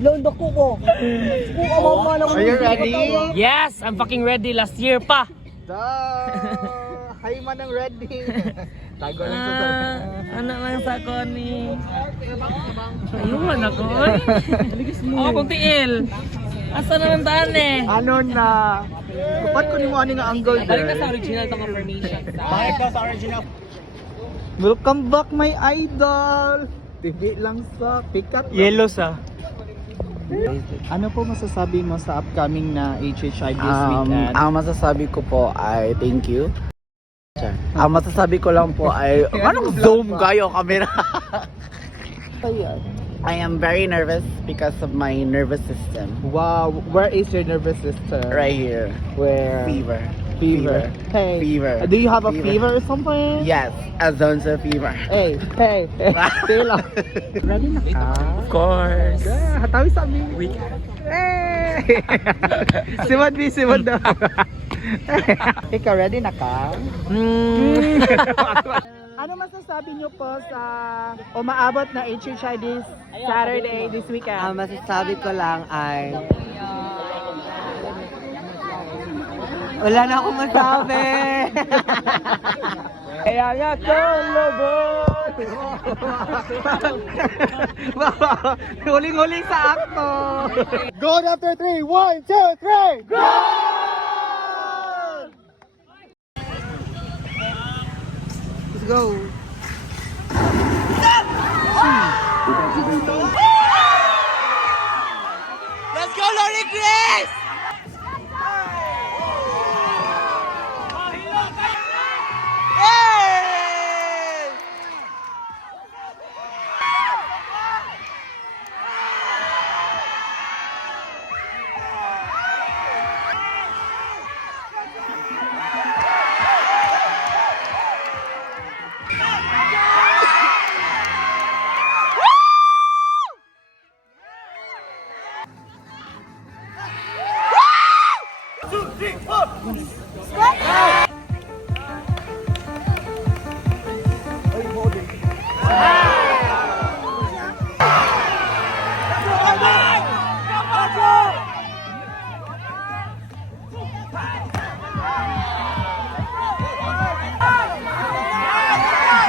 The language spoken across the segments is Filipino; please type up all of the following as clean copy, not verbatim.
Loan ko ko. Are you ready? Yes, I'm fucking ready. Last year pa. Hay man ang ready. Tago lang sa Anak lang sa ko ni. Ayun ako. Oh, kung tiil. Asa naman taan eh? Ano na? Kapat ko ni mo ani nga angle Balik ka sa there. original tong affirmation. Balik ka sa original. Welcome back my idol. Tibi lang sa pikat. Yellow sa. Ano po masasabi mo sa upcoming na HHI this weekend? Ang masasabi ko po ay thank you. Ang masasabi ko lang po ay anong zoom kayo camera? I am very nervous because of my nervous system. Wow, where is your nervous system? Right here. Where? Fever. Fever. Hey. Fever. Do you have a fever or something? Yes, a zones of fever. Hey. Stay lang. Ready na ka? Of course. Yeah, hatawi sa amin. Weekend. Hey! Simod daw. Ikaw, ready na ka? Ano masasabi niyo po sa umaabot na HHI this Saturday, this weekend? Ang masasabi ko lang ay wala na akong masabi. Kaya nga kolobon! Huling-huling sa akto! Go after 3! 1, 2, 3! Go! Let's go! Let's go, Lori Chris!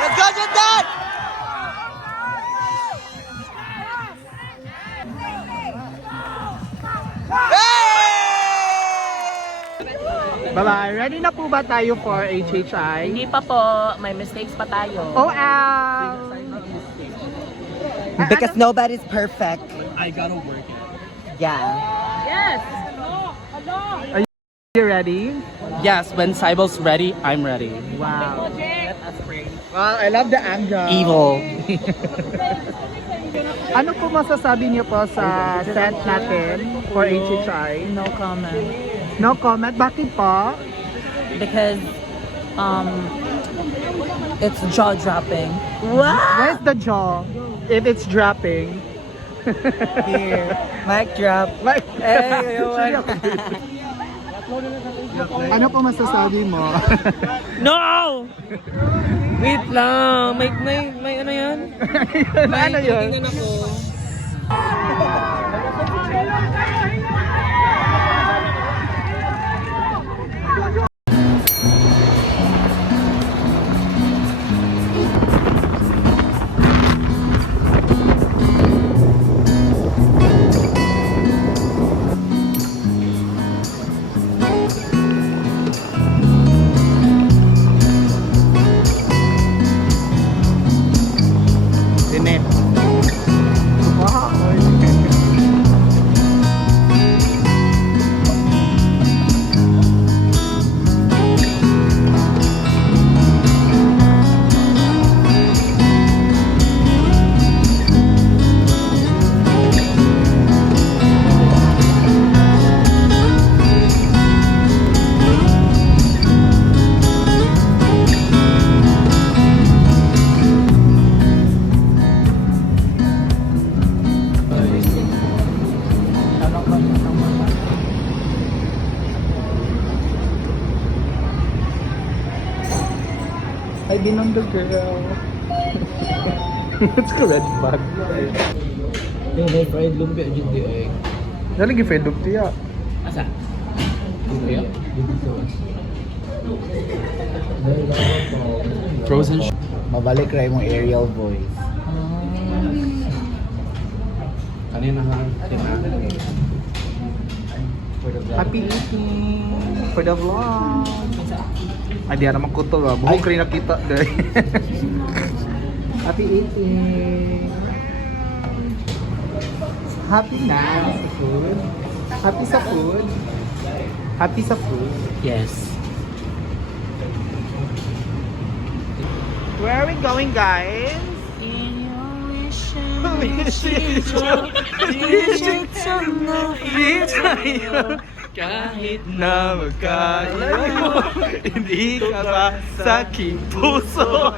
Let's go, Jordan! Bye-bye! Ready na po ba tayo for HHI? Hindi pa po. May mistakes pa tayo. Oh, ow! Because nobody's perfect. I gotta work it. Yeah. Yes! You ready? Yes, when Cybel's ready, I'm ready. Wow. Let us pray. Wow, I love the angle. Evil. Ano po masasabi niyo po sa set natin for HHI? No comment. No comment? Bakit po? Because, it's jaw-dropping. Where's the jaw? If it's dropping. Here. Mic drop. Like, Hey, ano po masasabi mo? No! Wait lang. May ano yan? Ano yun? Tingnan ako. Dinet. Wow. Ay, binondo girl. It's a red flag. Yung may fried lumpia dyan di ay. Dali gi-fed up tiya. Asa? Lumpia? Frozen Mabalik ra imong aerial voice. Kanina ha. Happy eating for the vlog. Ay, di naman ko to ba. Buhok rin nakita. Happy eating. Happy na sa food. Happy sa food. Happy sa food. Yes. Where are we going, guys? Kahit na magkalayo, hindi ka ba sa aking puso?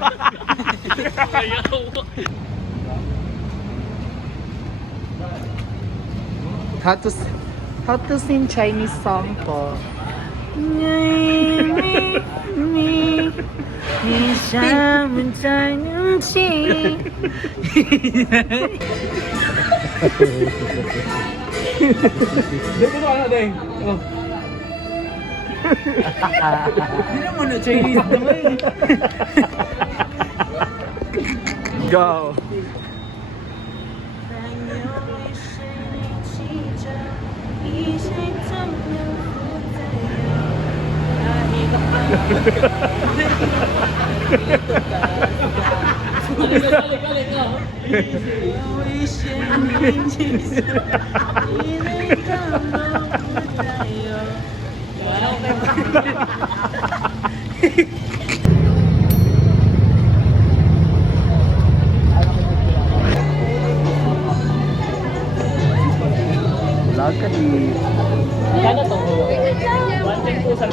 How to sing Chinese song po? Dito ano ding? Oh. Hindi naman na Chinese naman. Go! Vlog ka di. Kano to? 1.2 sa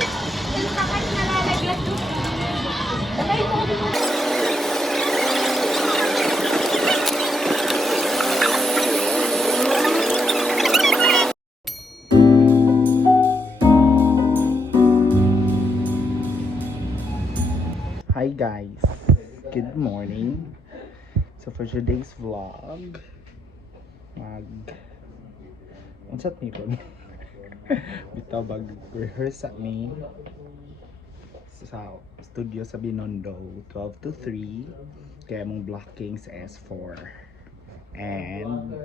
Hi guys, good morning. So for today's vlog, unsat ni ko bitaw rehearse at me sa studio sa Binondo 12 to 3 kaya mong blocking sa S4 and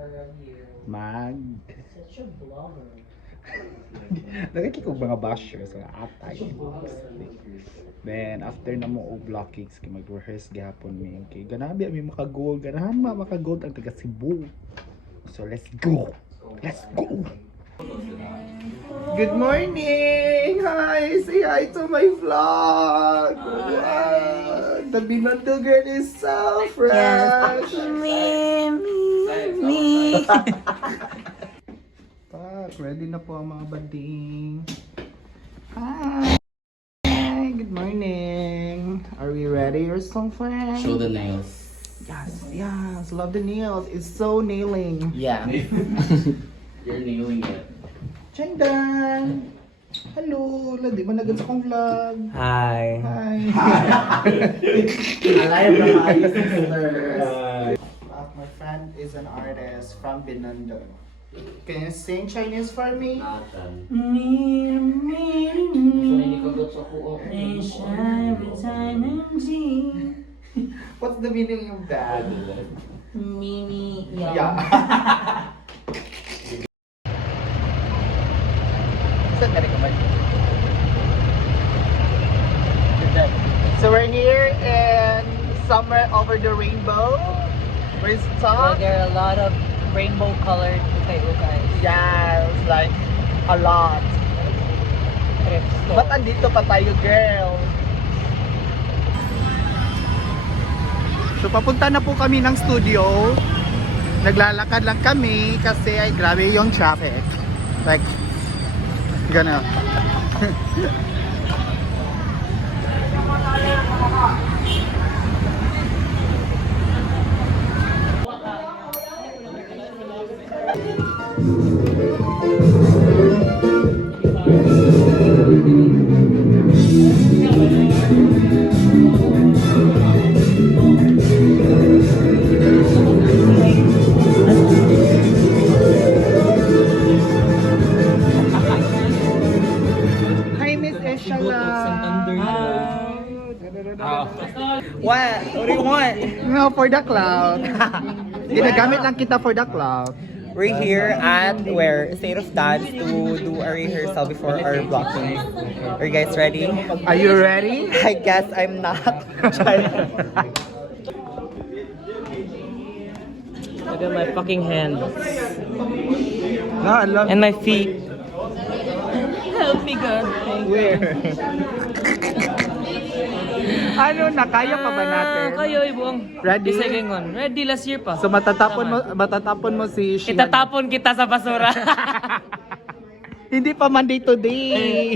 nagkikog mga bashers sa atay. Then after na mo og blockings kay mag-rehearse gihapon mi kay ganabi mi maka-gold ganahan maka-gold ang taga Cebu. So let's go. Let's go. Good morning. Hi, say hi to my vlog. Wow. The Binondo girl is so fresh. Me. Tak, ready na po ang mga bading. Hi. Good morning. Are we ready or something? Show the nails. Yes. Love the nails. It's so nailing. Yeah. You're nailing it. Chendan! Hello! Di ba nagad sa kong vlog? Hi. Hi! Alive na maayos ng sisters. My friend is an artist from Binondo. Can you sing Chinese for me? What's the meaning of that? Mimi. Yeah. Saan ka rin ka ba? So we're here in Summer Over the Rainbow. Where's top? There are a lot of rainbow colored ukay-ukay. Yes, like a lot. Thrift store. Ba't andito pa tayo, girl? So papunta na po kami ng studio. Naglalakad lang kami kasi ay grabe yung traffic. Like, gana. What? What do you want? No, for the cloud. Ginagamit lang kita for the cloud. We're here at where State of Dance to do a rehearsal before our blocking. Are you guys ready? Are you ready? I guess I'm not. Look at my fucking hands. No, I love And my feet. Help me, God. Where? Ano na, kaya pa ba natin? Kayo, ibong. Ready? Disegengon. Ready last year pa. So matatapon mo si Shihan. Itatapon kita sa basura. Hindi pa Monday today.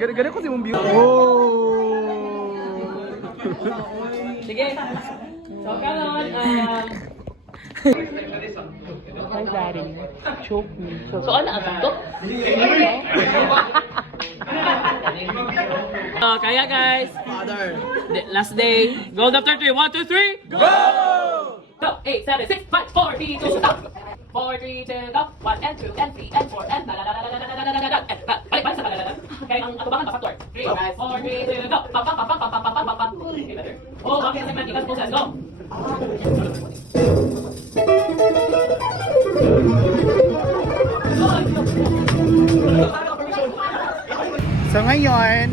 Ganun ko si mong view. Oh. Sige. So, kanon, my daddy choke me. So, ano ang to? Kaya guys. Last day. Gold after 3. 1, 2, 3. Go! Go! 8, 7, 6, 5, 4, 3, 2, stop. 4, 3, 2, go. 1 and 2 and 3 and 4 and balik sa kaya ang atubangan pa factor. 3, 4, 3, 2, go. Pam, pam, pam, pam, pam, pam, pam, pam, pam. Oh, okay, segment, ikas process, go. So ngayon,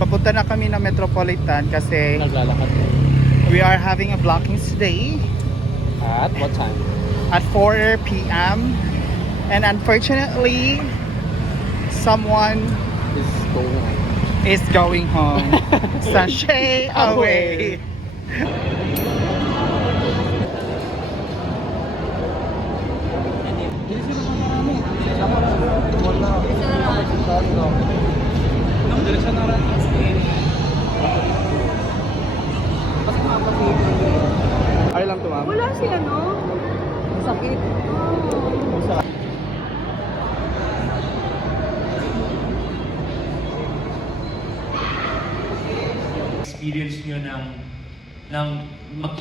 papunta na kami ng Metropolitan kasi Naglalakad. we are having a blocking today At what time? at 4 p.m. And unfortunately, someone Is going on. is going home. Sashay away. Ay lang to, ma'am. Wala si ano? Sakit. Experience nyo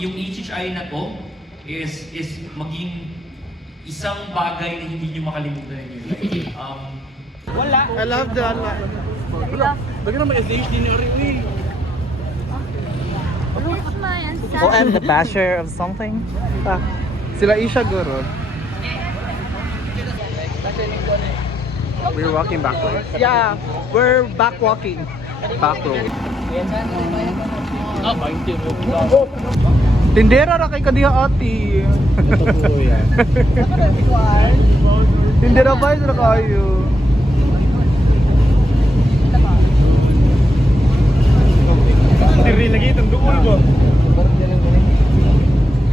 yung HHI na to is maging isang bagay na hindi nyo makalimutan in your life. I love that. Oh, I'm the basher of something. Sila Isha Guru. We're walking backwards. Yeah, we're back walking. Back road. Tindera ra kay kadiha ati. Tindera ba sa kayo? Diri lagi itong duol ba?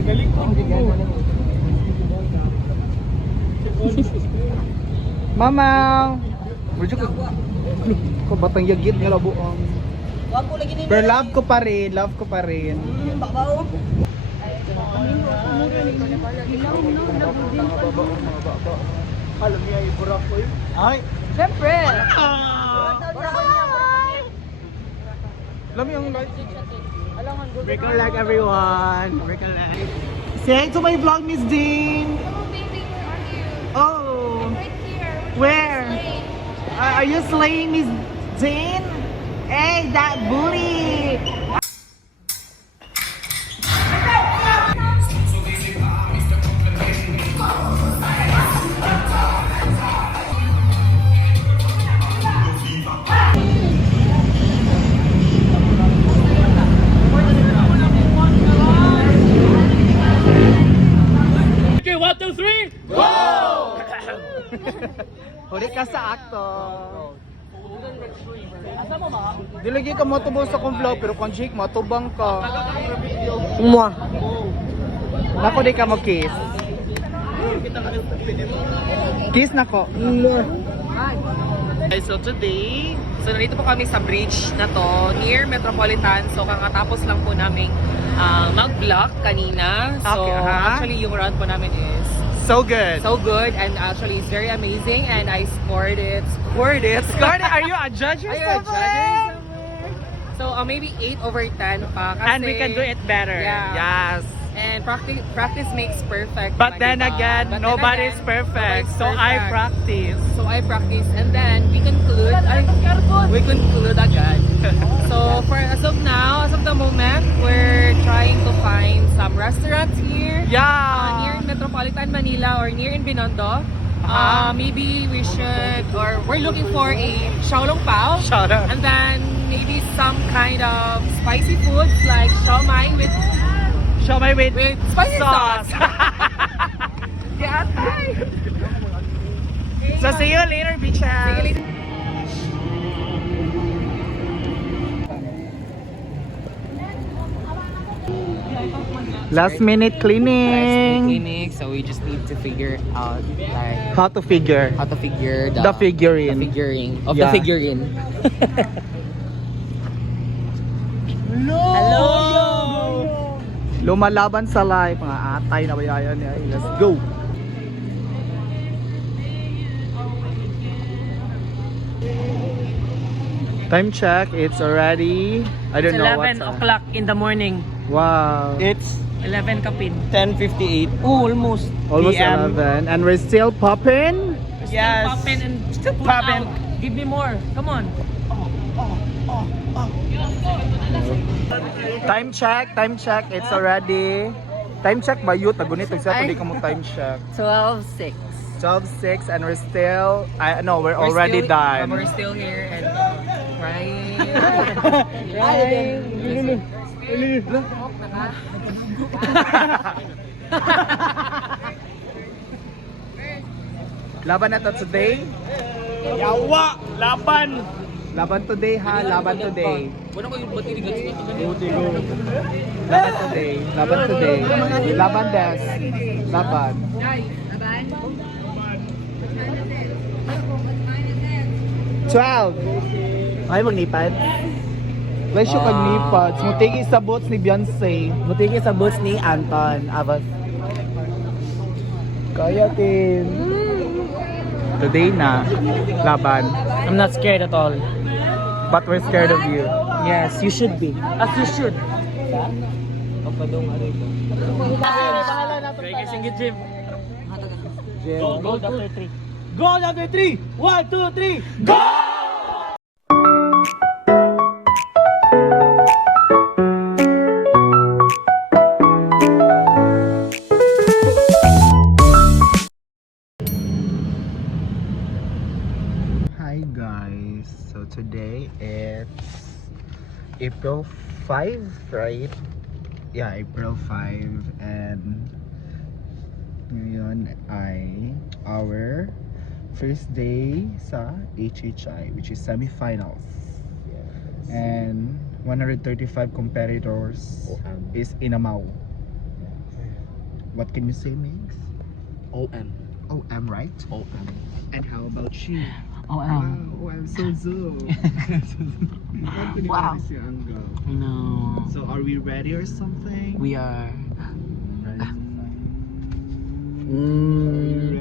Pinalik ko. Mama! Medyo ko batang yagit nga labo ang. Pero love ko pa rin, love ko pa rin. Alam niya yung burak ko yun. Ay! Siyempre! Alam yung light. Break a leg everyone. Break a leg. Say to my vlog, Miss Dean. Oh, baby, where are you? Oh, Right here. where? Slay. Are you slaying Miss Dean? Hey, that bully! Okay, 1, 2, 3. Huli ka sa akto. Dilagi ka matubang sa kong vlog, pero kung Jake, matubang ka. Mwah. Nako di ka mo kiss. Kiss nako. Okay, so today, nandito po kami sa bridge na to, near Metropolitan. So, kakatapos lang po namin mag-vlog kanina. So, Okay, actually, yung round po namin is So good. so good and actually it's very amazing and I scored it. Scored it. Scored it. Are you a judge or Are you a something? judge? So, maybe 8/10 pa. Kasi, And we can do it better. Yeah. Yes. And practice makes perfect. But then diba? again, But then nobody's again, perfect. nobody's So I perfect. practice. So I practice and then we conclude agad restaurants here. Yeah. Near in Metropolitan Manila or near in Binondo. Maybe we should, or we're looking for a Xiaolong Pao. Shout out. And then maybe some kind of spicy foods like siomai with spicy sauce. Yeah, hi. So see you later, bitches. See you later. Last minute cleaning. Clinic, so we just need to figure out like How to figure how to figure the figurine. the figuring of Yeah. the figurine. Lumalaban sa life, mga atay na bayayan niya. Let's go. Time check, it's already, I don't It's know 11 what's o'clock in the morning. Wow. It's 11 kapin. 10:58. Oh, almost. Almost PM. 11 and we're still popping. Yes. Pop in and Still pull popping. out. Give me more. Come on. Time check, it's already. Time check ba yun? Tagunit, sa hindi ka mo time check. 12:06. 12:06 and we're still, we're already done. We're still here and right. Laban na to today? Yawa! Laban! Laban today ha, laban today. Laban today, laban today. Laban des. Laban. Laban? 12. Ay, magnipad? Let's yung magnipad. Mutigi sa boots ni Beyonce. Mutigi sa boots ni Anton Abas. Kaya tin. Today na, laban. I'm not scared at all. But we're scared of you. Yes, you should be. As you should. Okay, guys, yung gym. Gold after 3. Goal after 3! 1, 2, 3! Hi guys, so today it's April 5, right? Yeah, April 5 and ngayon ay our first day sa HHI, which is semifinals. And 135 competitors is in Amao. What can you say, Migs? OM. OM, right? OM. And how about you? Oh, Wow, I'm so zoom. Wow. Wow. No. So are we ready or something? We are.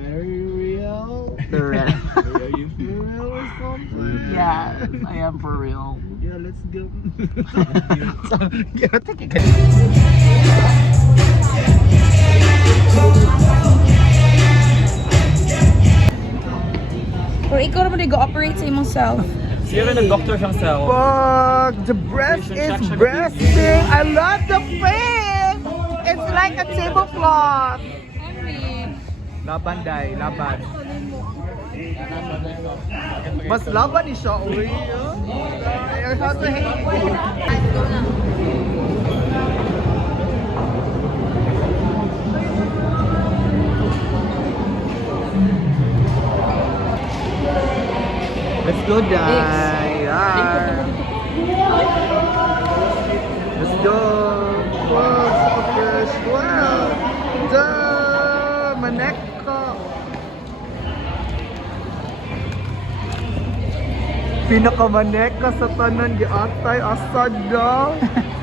Are you real? The red. Are you for real or something? Yeah, I am for real. Yeah, let's go. Or ikaw naman nag-operate sa imong self. You're the doctor himself. Fuck, the breast is breasting. I love the face. It's like a tablecloth. Laban day, laban. Mas laban ni siya, uy. Let's go, Dai. Let's go. Wow, super fresh. Wow. Duh, maneka. Pinakamaneka sa tanan di atay asad daw.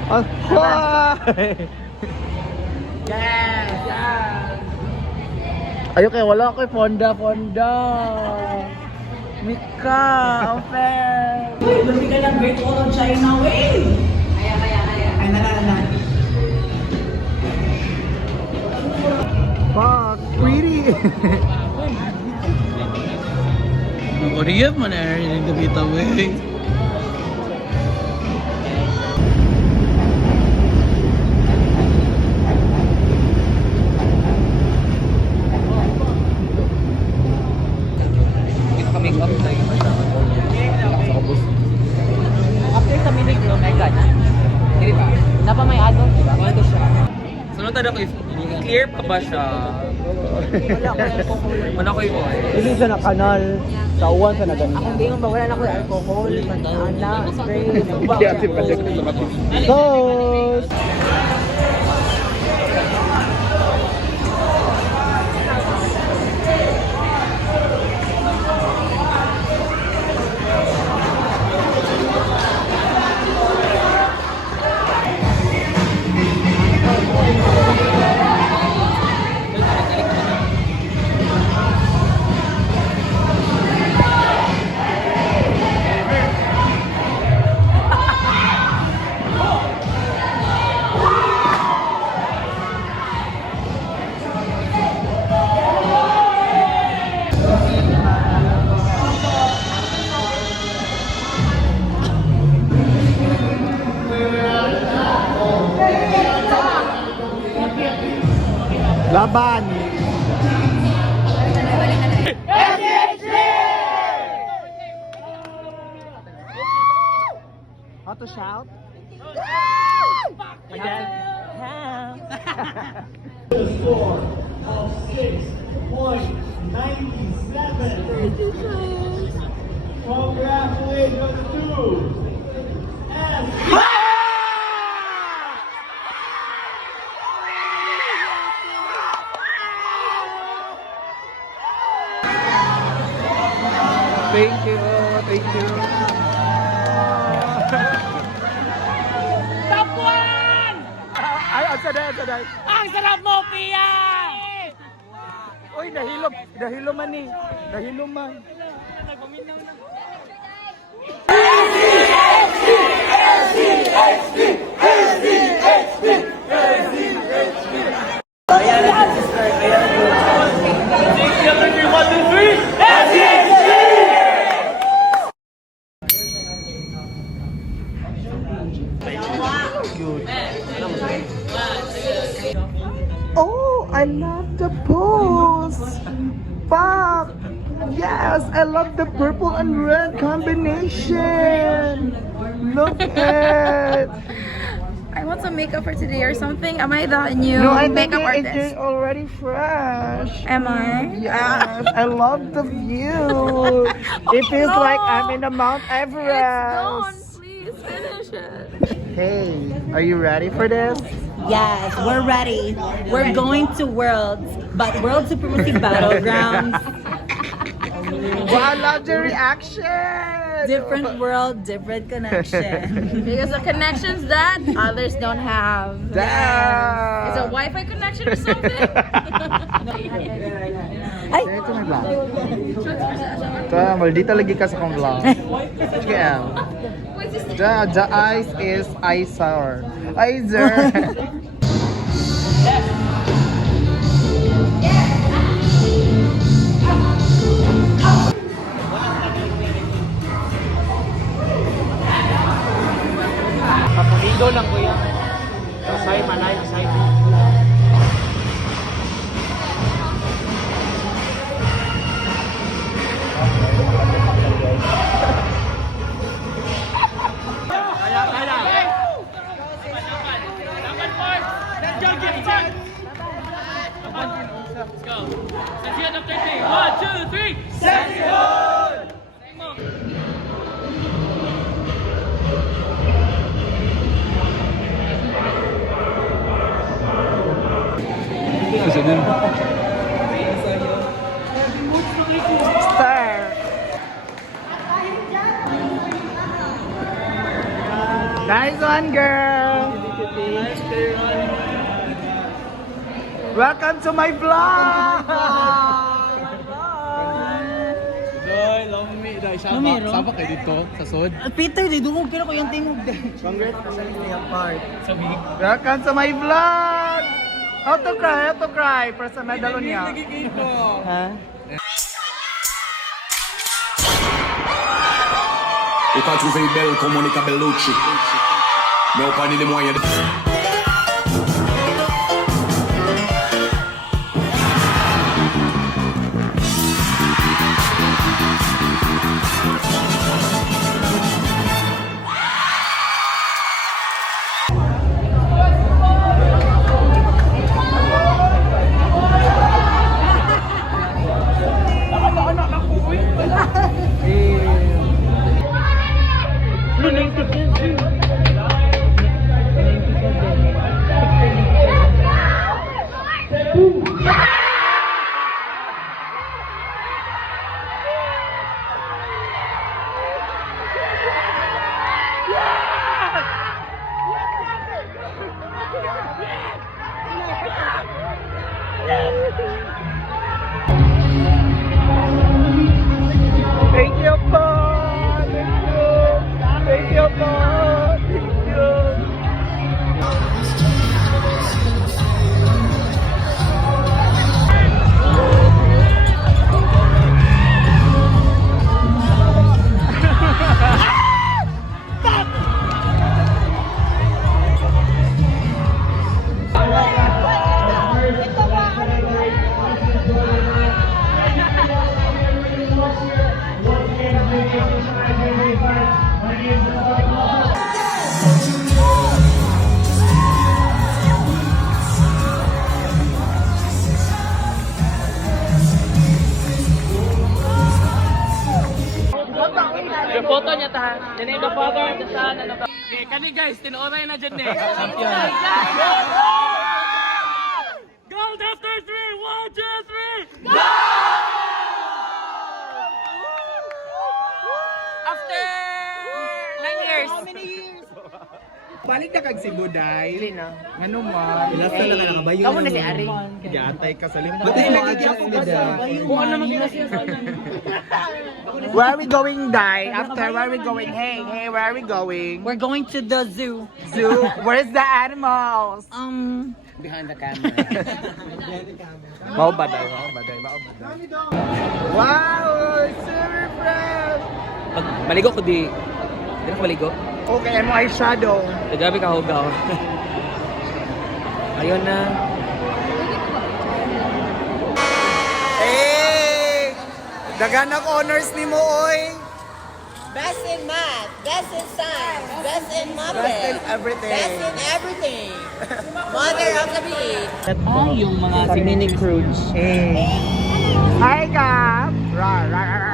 Ahoy! Ayo kay wala kay Fonda. Mika, open. Uy, dami ka ng Great Wall of China, wey. Ay, na. Fuck, pretty. What do you have, man? I need to be the way. gana. Dili ba? Napa may adult, di ba? Ano siya? Sunod tada ko, clear pa ba siya? Wala ko yung Hindi siya na kanal. Sa uwan sa nagano. Ako hindi ba wala na ko alcohol, ana, spray. Hindi ati pa sa kapatid. Toast! Laban! How to shout? Thank you, thank you. Top 1! Ay, saday. Ang sarap mo, Pia! Uy, dahilom man ni. Dahilom man. Oh, I love the pose. Fuck. Yes, I love the purple and red combination. Look at. I want some makeup for today or something. Am I the new No, I think makeup it's artist? already fresh. Am I? Yes, I love the view. It feels like I'm in the Mount It's gone. Everest. Please finish it. Hey, are you ready for this? Yes, we're ready. We're going to Worlds, but World Supremacy Battlegrounds. Wow, I love the reaction. Different world, different connection. Because the connections that others don't have. Damn. It's a Wi-Fi connection or something? Ay, Ito na vlog. Ito, maldita lagi ka sa kong vlog. Chill. The ice is Icer. Icer. Papulido lang ko yan. Asay, manay, asay. Let's go. Session of 30. 1, 2, 3. Session! Star. Nice one, girl. Welcome to my vlog. Doy, love me. Doy, sama kayo dito sa sud. Peter, di dungog pero ko yung tingog. Congratulations sa iyong part. Welcome to my vlog. How to cry para sa medalo niya. Ha? Et quand tu fais belle comme Monica Bellucci, mais on panier les moyens de... Okay, kani guys, tinuoray na dyan eh. Champion. Gold after 3! 1, 2, 3! After 9 years. Balik na kag Cebu, Day. Dili na. Ano mo? Ilasa na ka nakabayo. Kamu na si Ari. Yatay ka sa limbo. Ba't yung adjust na Kung ano magiging siya sa Where are we going, Day? After, where are we going? Hey, where are we going? We're going to the zoo. Zoo. Where's the animals? Behind the camera. Mau baday. Wow, super fresh. Pag maligo ko di na maligo. Okay, mo eyeshadow. Gabi ka hugaw. Ayun na. Hey! Daganang honors ni mo, oy. Best in math, best in science, best in Best in everything. best in everything. Mother of the bee. Yung mga mini cruise. Hi, Gab. Rar, rar, rar.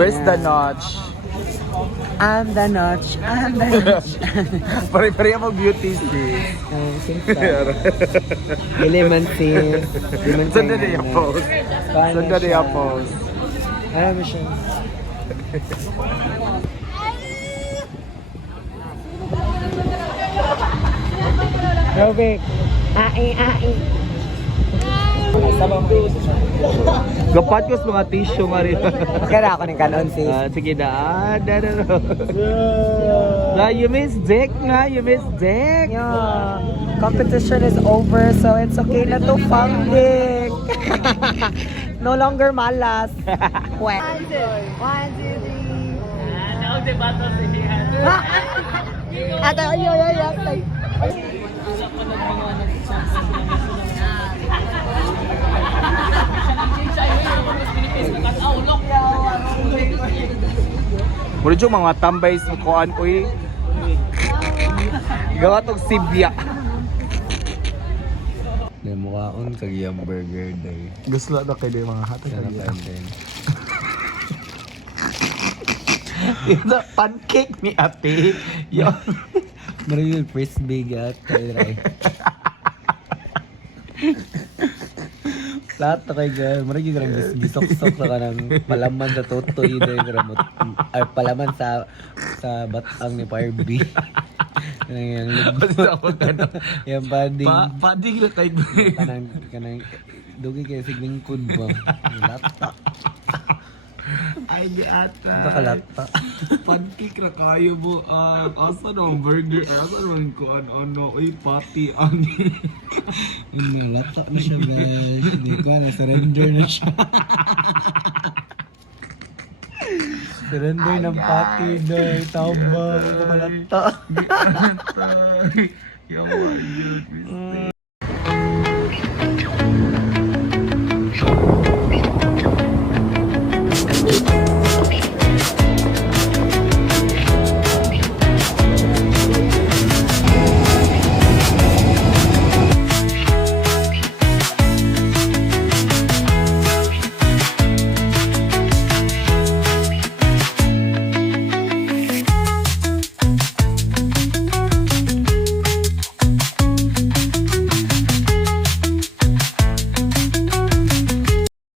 Where's the notch? And the notch. And the notch. Pare-pare mo beauty sis. Element sis. Saan na niya post? Saan na niya post? Ano mo siya? Robik. Ai. Gapat ko sa mga tissue nga rin. Kaya ako ng kanon sis. Sige na. You miss Dick nga. You miss Dick. Yeah. Competition is over, so it's okay na to Dick. No longer malas. One, two, three. Now the battle si Dihan. Ate, ay. Muli yung mga tambay sa kuan, uy. Gawa tong sibya. May mukhaon kag yung burger day. Gusto na kayo mga hatag. Sana pa din. Yung pancake ni ate. Yun. Marami yung frisbee gat. Try. Lahat na kayo gan. Marami yung bisok-sok na ka ng palaman sa totoy. Ay palaman sa batang ni Barbie. Yung padding. Padding na kayo. Kanang dugi kayo siglingkod ba? Lata. Ay, di ata. Nakalata. Pancake na kayo mo. Asa na ang burger? Asa naman ko ano? Uy, patty. Nalata na siya guys. Hindi ko na-surrender na siya. Surrender ng pati doy. Tama. Nakalata. Yung yun,